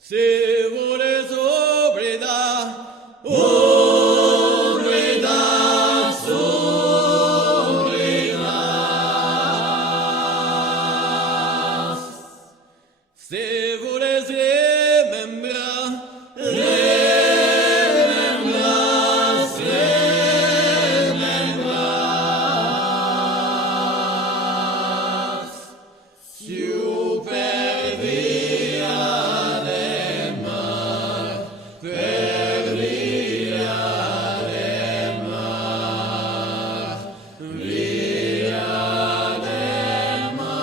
Se voles oblidar, olvidas. Se voles remembrar, remembras. Super via del mar, per via del mar, via del mar.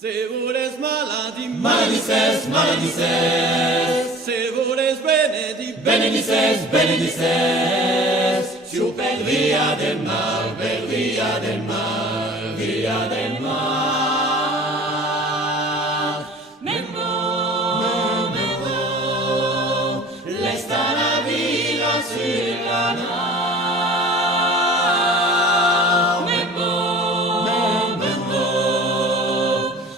Se voles maladi, maladices, maladices. Se voles benedi, benedices, benedices. Super via del mar, per via del mar, via del mar. Memmo, memmo, resta la vida sur la nau. Memmo, memmo,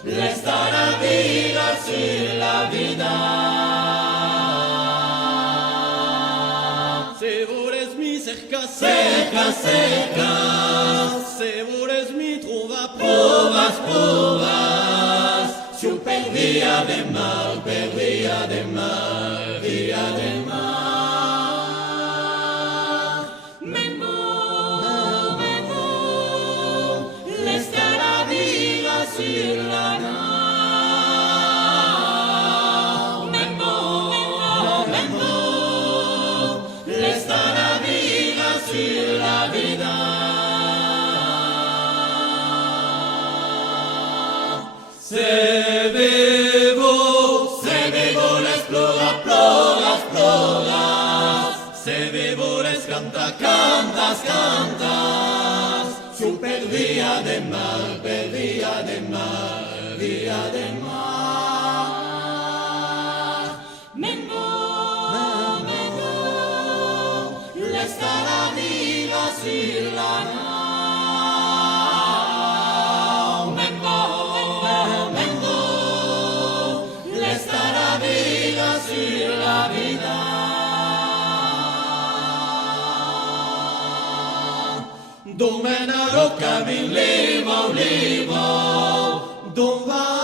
resta la vida sur la vida. Se voles mi cerca, cerca, cerca. Se voles mi trova, provas, provas. Super via del mar, per via del mar, via del mar. Memmo, memmo, resta la vida sur la nau. Memmo, memmo, resta la vida sur la vida. Se bevo les ploras, ploras, ploras. Se bevo les canta, cantas, cantas. Super via del mar, per via del mar, via del mar. Memmo, memmo, resta la vida sur la nau. Memmo, memmo, resta la vida sur la vida. Domena rocca, vin livo, livo. Dove